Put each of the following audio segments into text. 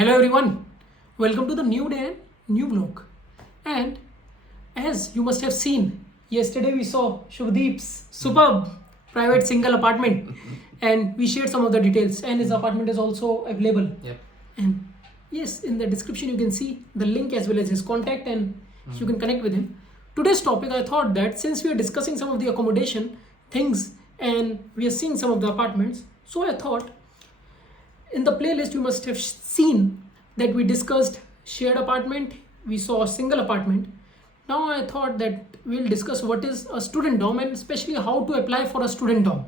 Hello everyone, welcome to the new day and new vlog. And as you must have seen, yesterday we saw Shubhadeep's superb private single apartment and we shared some of the details, and his apartment is also available. Yep. And yes, in the description you can see the link as well as his contact, and you can connect with him. Today's topic, I thought that since we are discussing some of the accommodation things and we are seeing some of the apartments, so I thought in the playlist you must have seen that we discussed shared apartment, we saw single apartment. Now I thought that we'll discuss what is a student dorm and especially how to apply for a student dorm.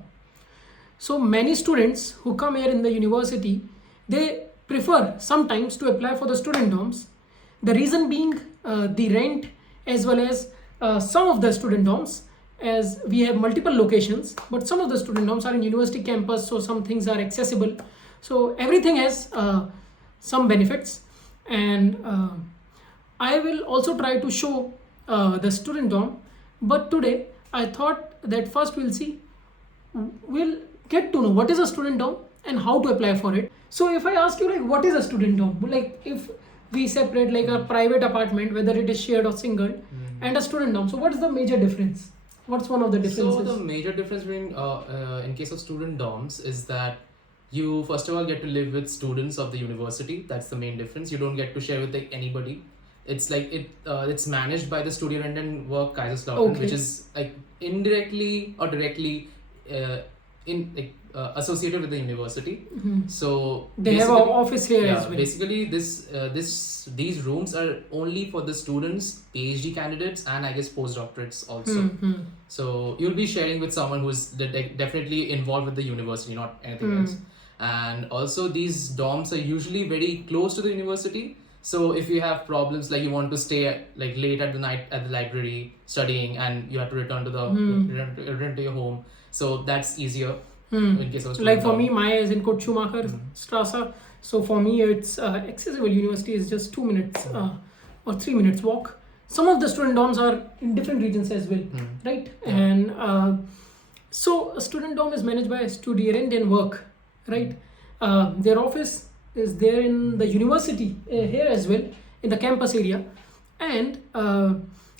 So many students who come here in the university, they prefer sometimes to apply for the student dorms. The reason being the rent as well as some of the student dorms, as we have multiple locations, but some of the student dorms are in university campus, so some things are accessible. So everything has some benefits, and I will also try to show the student dorm. But today I thought that first we'll get to know what is a student dorm and how to apply for it. So if I ask you like what is a student dorm, like if we separate like a private apartment, whether it is shared or single, and a student dorm, so what is the major difference? What's one of the differences? So the major difference between in case of student dorms is that you first of all get to live with students of the university. That's the main difference. You don't get to share with like anybody. It's like it's managed by the Studierendenwerk Kaiserslautern, Okay. which is like indirectly or directly associated with the university. So They have an basically- office here yeah, as well. basically these rooms are only for the students, PhD candidates, and I guess postdoctorates also. So you'll be sharing with someone who's definitely involved with the university, not anything else. And also these dorms are usually very close to the university. So if you have problems like you want to stay like late at the night at the library studying and you have to return to the return to your home, so that's easier in case of a student Like for dorm. me, mine is in Kottschumacher Straße. So for me, it's accessible. University is just 2 minutes or 3 minutes walk. Some of the student dorms are in different regions as well, right? Yeah. And so a student dorm is managed by Studierendenwerk, right? Their office is there in the university here as well, in the campus area. And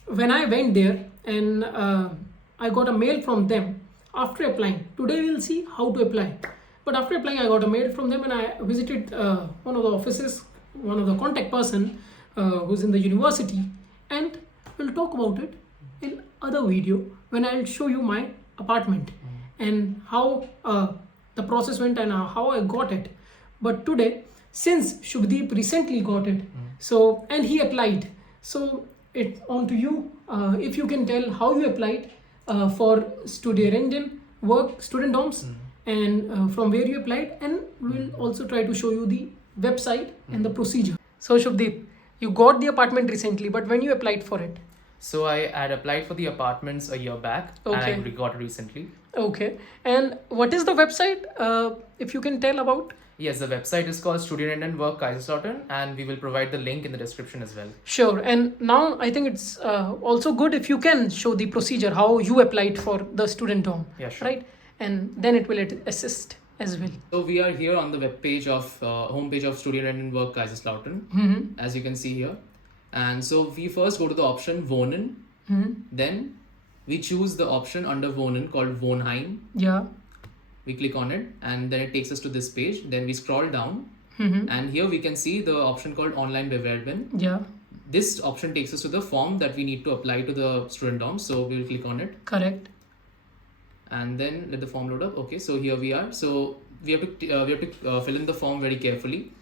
when I went there and I got a mail from them after applying. Today we'll see how to apply. But after applying, I got a mail from them and I visited one of the offices, one of the contact person who's in the university, and we'll talk about it in other video when I'll show you my apartment and how the process went and how I got it. But today, since Shubhadeep recently got it, so and he applied, so it's on to you. If you can tell how you applied for Studierendenwerk student dorms and from where you applied, and we'll also try to show you the website and the procedure. So Shubhadeep, you got the apartment recently, but when you applied for it? So I had applied for the apartments a year back, Okay. and I got it recently. Okay, and what is the website? If you can tell about. Yes, the website is called Studierendenwerk Kaiserslautern, and we will provide the link in the description as well. Sure. And now I think it's also good if you can show the procedure, how you applied for the student dorm. Yeah, sure. Right? And then it will assist as well. So we are here on the homepage of Studierendenwerk Kaiserslautern, as you can see here. And so we first go to the option Wohnen. Then we choose the option under Wohnen called Wohnheim. Yeah. We click on it and then it takes us to this page. Then we scroll down and here we can see the option called Online Bewerben. Yeah. This option takes us to the form that we need to apply to the student dorm. So we will click on it Correct. and then let the form load up. Okay, so here we are. So we have to fill in the form very carefully.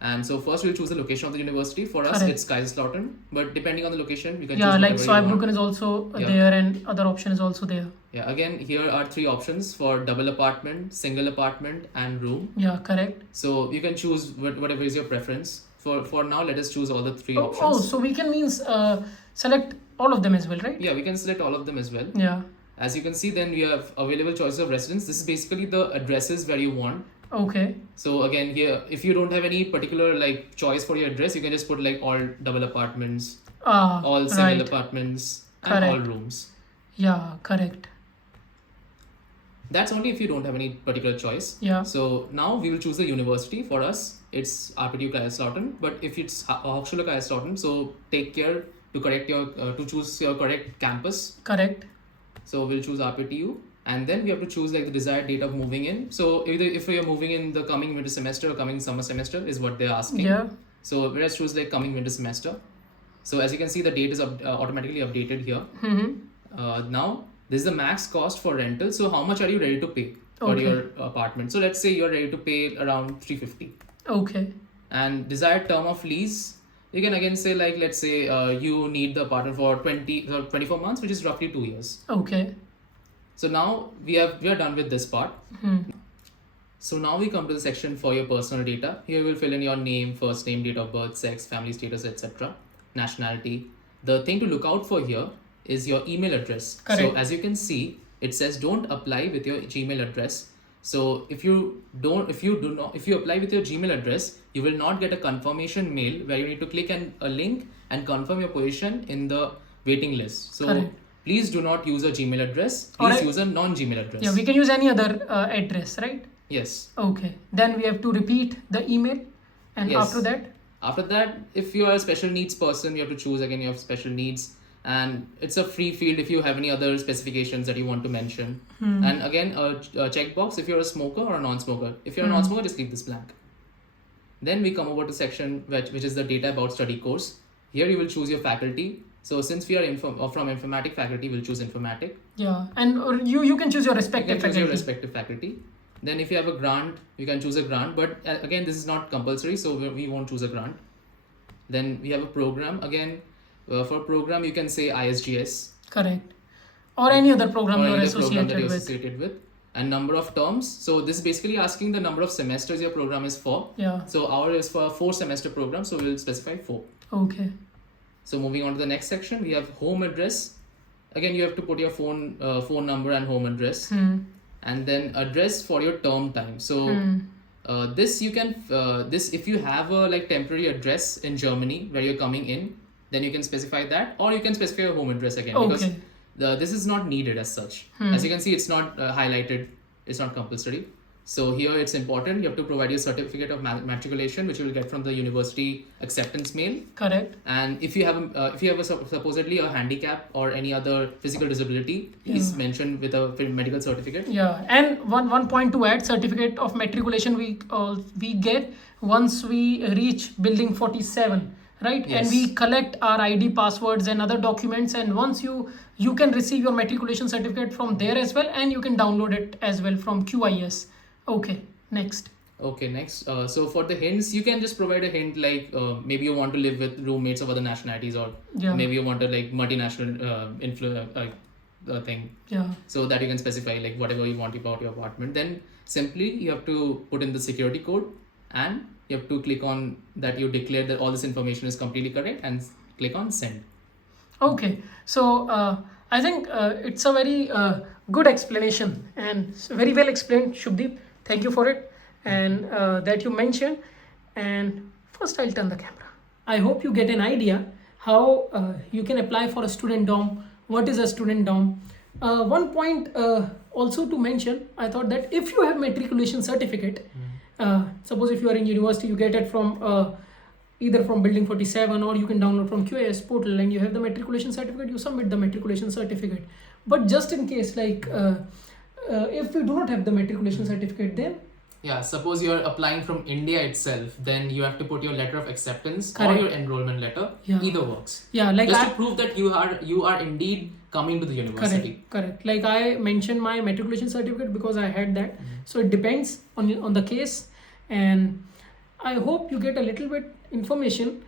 And so first we'll choose the location of the university. For us, Correct. it's Kaiserslautern. But depending on the location, we can Yeah, choose like whatever you want. Zweibrücken is also Yeah. there, and other option is also there. Yeah, again, here are 3 options for double apartment, single apartment, and room. Yeah, correct. So you can choose whatever is your preference. For now, let us choose all the 3 Oh, options. so we can select all of them as well, right? Yeah, we can select all of them as well. Yeah. As you can see, then we have available choices of residence. This is basically the addresses where you want. Okay. So again, here, if you don't have any particular like choice for your address, you can just put like all double apartments, all single Right. apartments, and all Correct. rooms. Yeah, correct. That's only if you don't have any particular choice. Yeah. So now we will choose the university. For us, it's RPTU Kaiserslautern. But if it's Hochschule Kaiserslautern, so take care to correct your to choose your correct campus. Correct. So we'll choose RPTU, and then we have to choose like the desired date of moving in. So either if you're moving in the coming winter semester or coming summer semester is what they're asking. Yeah. So let's choose like coming winter semester. So as you can see, the date is automatically updated here. Now this is the max cost for rental. So how much are you ready to pay for your apartment? So let's say you're ready to pay around 350. Okay. And desired term of lease, you can again say like, let's say you need the apartment for 24 months, which is roughly 2 years. Okay. So now we are done with this part. So now we come to the section for your personal data. Here you will fill in your name, first name, date of birth, sex, family status, etc., nationality. The thing to look out for here is your email address. Correct. So as you can see, it says don't apply with your Gmail address. So if you apply with your Gmail address, you will not get a confirmation mail where you need to click a link and confirm your position in the waiting list. So Correct. Please do not use a Gmail address. Please use a non-Gmail address. Yeah, we can use any other address, right? Yes. Okay. Then we have to repeat the email, and Yes. after that. After that, if you are a special needs person, you have to choose again you have special needs, and it's a free field if you have any other specifications that you want to mention. And again, a checkbox if you're a smoker or a non-smoker. If you're a non-smoker, just leave this blank. Then we come over to section which is the data about study course. Here you will choose your faculty. So since we are from informatic faculty, we'll choose informatic. Yeah, and or you can choose your respective faculty. Then if you have a grant, you can choose a grant. But again, this is not compulsory, so we won't choose a grant. Then we have a program. Again, for program, you can say ISGS. Correct. Or any other program you're associated with. And number of terms. So this is basically asking the number of semesters your program is for. Yeah. So ours is for a 4-semester program, so we'll specify 4. Okay. So moving on to the next section, we have home address. Again, you have to put your phone number and home address. And then address for your term time. So this you can if you have a like temporary address in Germany where you're coming in, then you can specify that, or you can specify your home address again, because this is not needed as such. As you can see, it's not highlighted, it's not compulsory. So here it's important, you have to provide your certificate of matriculation, which you will get from the university acceptance mail. Correct. And if you have supposedly a handicap or any other physical disability, please mention with a medical certificate. Yeah, and one point to add, certificate of matriculation we get once we reach building 47. Right. Yes. And we collect our ID, passwords and other documents, and once you can receive your matriculation certificate from there as well, and you can download it as well from QIS. Okay, next. So for the hints, you can just provide a hint like maybe you want to live with roommates of other nationalities, or maybe you want a like multinational thing. Yeah. So that you can specify like whatever you want about your apartment. Then simply you have to put in the security code, and you have to click on that you declare that all this information is completely correct, and click on send. Okay, so I think it's a very good explanation and very well explained, Shubdeep. Thank you for it, and that you mentioned. And first I'll turn the camera. I hope you get an idea how you can apply for a student dorm. What is a student dorm? One point also to mention, I thought that if you have matriculation certificate, suppose if you are in university, you get it from either from building 47, or you can download from QIS portal, and you have the matriculation certificate, you submit the matriculation certificate. But just in case, like if we do not have the matriculation certificate, then suppose you are applying from India itself, then you have to put your letter of acceptance. Correct. Or your enrollment letter. Either works. Like just to prove that you are indeed coming to the university. Correct. Like I mentioned my matriculation certificate because I had that. So it depends on the case, and I hope you get a little bit information.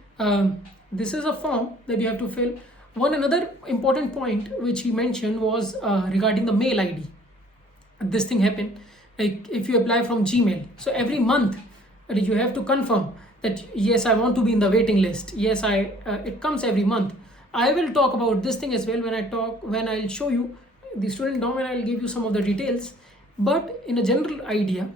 This is a form that you have to fill. Another important point which he mentioned was regarding the mail ID. This thing happened. Like if you apply from Gmail, so every month you have to confirm that yes, I want to be in the waiting list. Yes, it comes every month. I will talk about this thing as well when I'll show you the student dorm, and I'll give you some of the details. But in a general idea,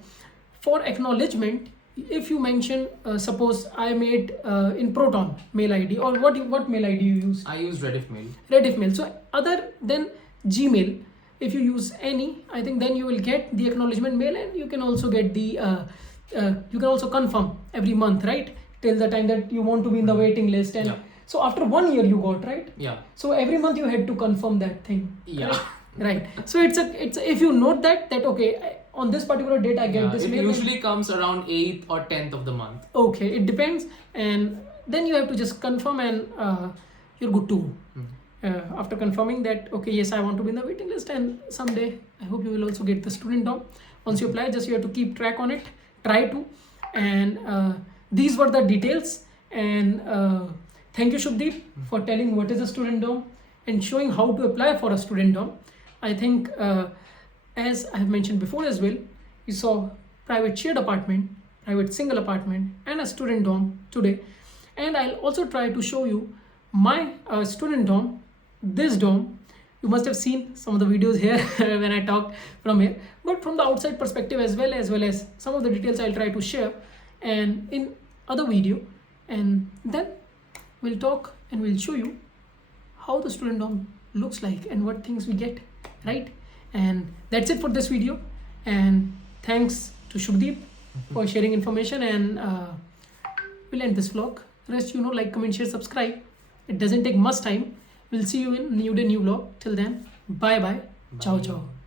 for acknowledgement, if you mention, suppose I made in Proton mail ID, or what mail ID you use? I use Rediff mail. Rediff mail. So other than Gmail, if you use any, I think then you will get the acknowledgement mail, and you can also get the you can also confirm every month, right, till the time that you want to be in the waiting list. And Yeah. so after 1 year you got, right? Yeah. So every month you had to confirm that thing. Yeah. Correct? Right. So it's a if you note that okay, on this particular date I get Yeah, this it mail. usually comes around 8th or 10th of the month. Okay, it depends, and then you have to just confirm, and you're good to go. After confirming that, okay, yes, I want to be in the waiting list, and someday I hope you will also get the student dorm. Once you apply, just you have to keep track on it, try to. And these were the details, and thank you, Shubdeep, for telling what is a student dorm and showing how to apply for a student dorm. I think as I have mentioned before as well, you saw private shared apartment, private single apartment, and a student dorm today. And I'll also try to show you my student dorm, this dorm. You must have seen some of the videos here when I talked from here, but from the outside perspective as well as some of the details I'll try to share and in other video. And then we'll talk and we'll show you how the student dorm looks like and what things we get, right? And that's it for this video. And thanks to Shubdeep for sharing information. And we'll end this vlog. Rest, like, comment, share, subscribe. It doesn't take much time. We'll see you in new day, new vlog. Till then, bye bye. Ciao, ciao.